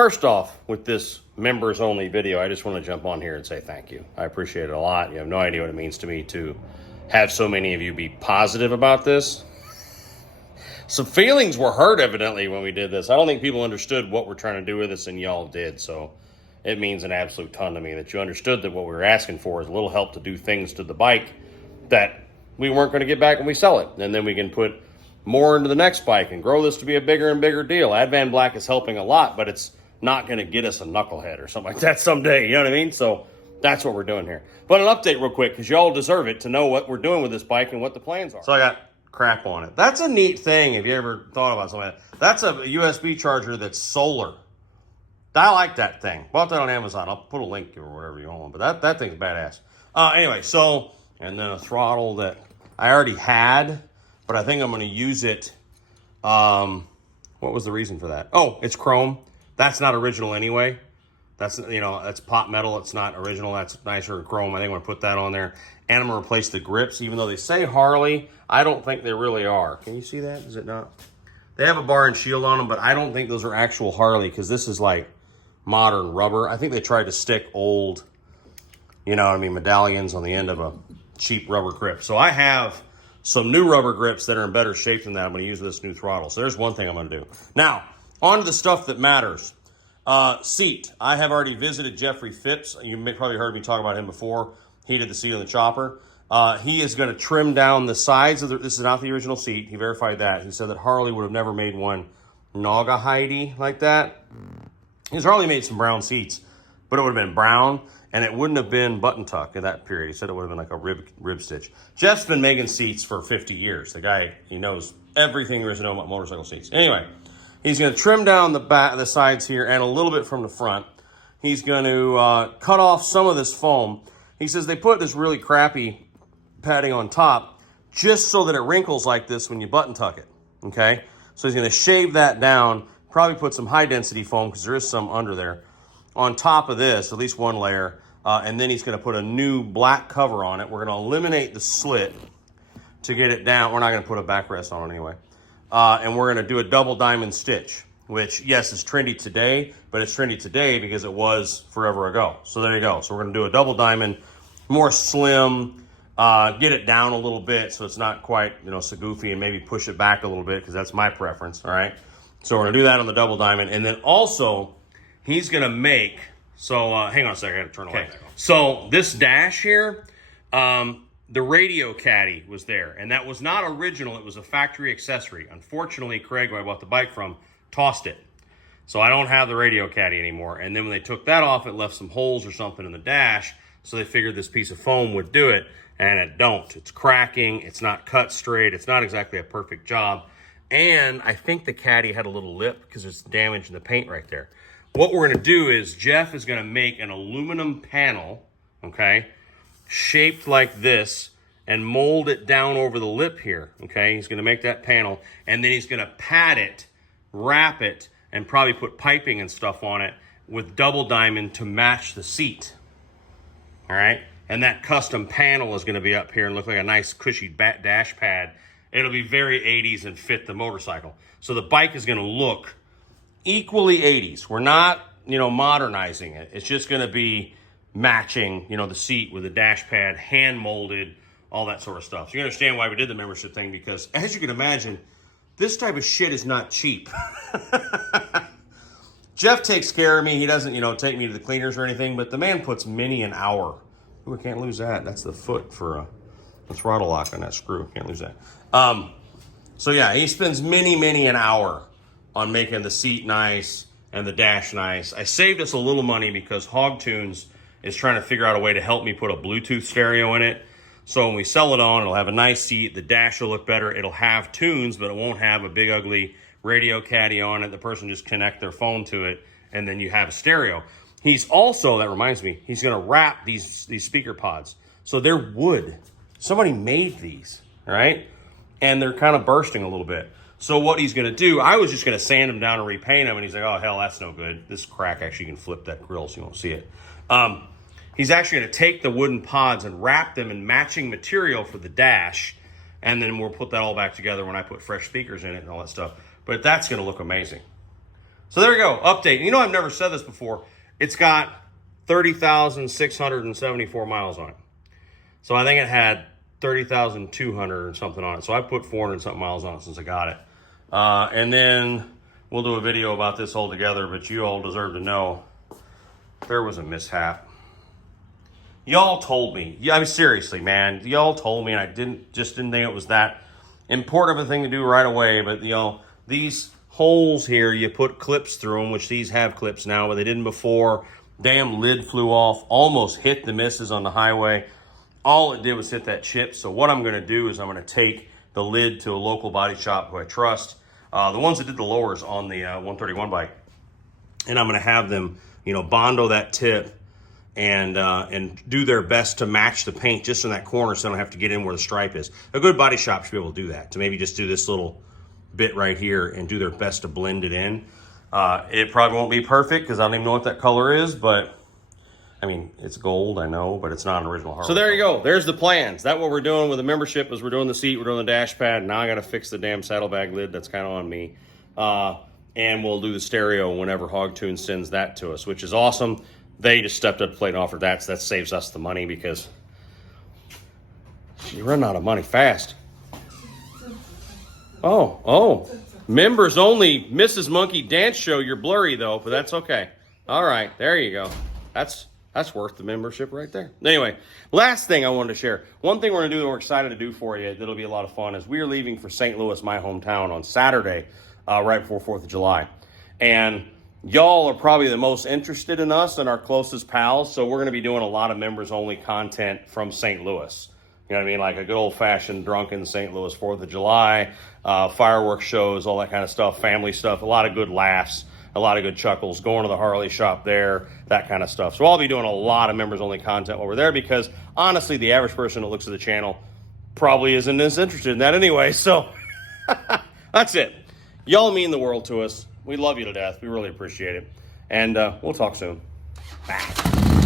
First off, with this members only video, I just want to jump on here and say thank you. I appreciate it a lot. You have no idea what it means to me to have so many of you be positive about this. Some feelings were hurt evidently when we did this. I don't think people understood what we're trying to do with this, and y'all did. So it means an absolute ton to me that you understood that what we were asking for is a little help to do things to the bike that we weren't going to get back when we sell it. And then we can put more into the next bike and grow this to be a bigger and bigger deal. Advan Black is helping a lot, but it's not going to get us a knucklehead or something like that someday. You know what I mean? So that's what we're doing here. But an update real quick, because y'all deserve it to know what we're doing with this bike and what the plans are. So I got crap on it. That's a neat thing if you ever thought about something like that. That's a USB charger that's solar. I like that thing. Bought that on Amazon. I'll put a link or whatever you want, but that thing's badass. Anyway, so, and then a throttle that I already had, but I think I'm going to use it. What was the reason for that? Oh, it's chrome. That's not original anyway. That's, that's pot metal. It's not original. That's nicer chrome. I think I'm going to put that on there. And I'm going to replace the grips. Even though they say Harley, I don't think they really are. Can you see that? Is it not? They have a bar and shield on them, but I don't think those are actual Harley because this is like modern rubber. I think they tried to stick old, medallions on the end of a cheap rubber grip. So I have some new rubber grips that are in better shape than that. I'm going to use this new throttle. So there's one thing I'm going to do. Now, on to the stuff that matters. Seat. I have already visited Jeffrey Phipps. You may probably heard me talk about him before. He did the seat on the chopper. He is going to trim down the sides of this is not the original seat. He verified that. He said that Harley would have never made one Naugaheide like that. He's Harley made some brown seats, but it would have been brown, and it wouldn't have been button tuck in that period. He said it would have been like a rib stitch. Jeff's been making seats for 50 years. The guy, he knows everything there is to know about motorcycle seats. Anyway, he's going to trim down the sides here and a little bit from the front. He's going to cut off some of this foam. He says they put this really crappy padding on top just so that it wrinkles like this when you button tuck it, okay? So he's going to shave that down, probably put some high-density foam, because there is some under there, on top of this, at least one layer, and then he's going to put a new black cover on it. We're going to eliminate the slit to get it down. We're not going to put a backrest on it anyway. And we're going to do a double diamond stitch, which, yes, is trendy today, but it's trendy today because it was forever ago. So there you go. So we're going to do a double diamond, more slim, get it down a little bit so it's not quite, so goofy, and maybe push it back a little bit because that's my preference, all right? So we're going to do that on the double diamond. And then also, he's going to make, hang on a second, I got to turn the light back on. So this dash here, the radio caddy was there, and that was not original. It was a factory accessory. Unfortunately, Craig, who I bought the bike from, tossed it. So I don't have the radio caddy anymore. And then when they took that off, it left some holes or something in the dash. So they figured this piece of foam would do it, and it don't. It's cracking. It's not cut straight. It's not exactly a perfect job. And I think the caddy had a little lip because there's damage in the paint right there. What we're going to do is Jeff is going to make an aluminum panel, okay, shaped like this, and mold it down over the lip here, okay? He's going to make that panel, and then he's going to pad it, wrap it, and probably put piping and stuff on it with double diamond to match the seat, all right? And that custom panel is going to be up here and look like a nice cushy dash pad. It'll be very 80s and fit the motorcycle. So the bike is going to look equally 80s. We're not, modernizing it. It's just going to be matching, the seat with the dash pad, hand molded, all that sort of stuff. So you understand why we did the membership thing, because as you can imagine, this type of shit is not cheap. Jeff takes care of me. He doesn't, take me to the cleaners or anything, but the man puts many an hour. Ooh, I can't lose that. That's the foot for a throttle lock on that screw. Can't lose that. So yeah, he spends many an hour on making the seat nice and the dash nice. I saved us a little money because Hog Tunes is trying to figure out a way to help me put a Bluetooth stereo in it. So when we sell it on, it'll have a nice seat. The dash will look better. It'll have tunes, but it won't have a big ugly radio caddy on it. The person just connect their phone to it, and then you have a stereo. He's also, that reminds me, he's going to wrap these speaker pods. So they're wood. Somebody made these, all right? And they're kind of bursting a little bit. So what he's going to do, I was just going to sand them down and repaint them, and he's like, oh, hell, that's no good. This crack actually can flip that grill so you won't see it. He's actually going to take the wooden pods and wrap them in matching material for the dash, and then we'll put that all back together when I put fresh speakers in it and all that stuff. But that's going to look amazing. So there you go, update. You know, I've never said this before. It's got 30,674 miles on it. So I think it had 30,200 or something on it. So I put 400 and something miles on it since I got it. And then we'll do a video about this all together, but you all deserve to know there was a mishap. Y'all told me. Yeah, I mean, seriously, man. Y'all told me, and I didn't think it was that important of a thing to do right away. But, you know, these holes here, you put clips through them, which these have clips now, but they didn't before. Damn lid flew off, almost hit the misses on the highway. All it did was hit that chip. So what I'm going to do is I'm going to take the lid to a local body shop who I trust. The ones that did the lowers on the 131 bike. And I'm going to have them, you know, bondo that tip and do their best to match the paint just in that corner so I don't have to get in where the stripe is. A good body shop should be able to do that, to maybe just do this little bit right here and do their best to blend it in. It probably won't be perfect because I don't even know what that color is, but I mean, it's gold, I know, but it's not an original hardwood. So there you go. There's the plans. That's what we're doing with the membership is we're doing the seat, we're doing the dash pad. Now I got to fix the damn saddlebag lid. That's kind of on me. And we'll do the stereo whenever Hogtune sends that to us, which is awesome. They just stepped up to the plate and offered that. So that saves us the money because you run out of money fast. Oh. Members only Mrs. Monkey dance show. You're blurry though, but that's okay. All right, there you go. That's worth the membership right there. Anyway, last thing I wanted to share. One thing we're going to do that we're excited to do for you that'll be a lot of fun is we are leaving for St. Louis, my hometown, on Saturday, right before 4th of July. And y'all are probably the most interested in us and our closest pals, so we're going to be doing a lot of members-only content from St. Louis. You know what I mean? Like a good old-fashioned drunken St. Louis 4th of July, fireworks shows, all that kind of stuff, family stuff, a lot of good laughs, a lot of good chuckles, going to the Harley shop there, that kind of stuff. So I'll be doing a lot of members-only content while we're there because, honestly, the average person that looks at the channel probably isn't as interested in that anyway. So that's it. Y'all mean the world to us. We love you to death. We really appreciate it. And we'll talk soon. Bye.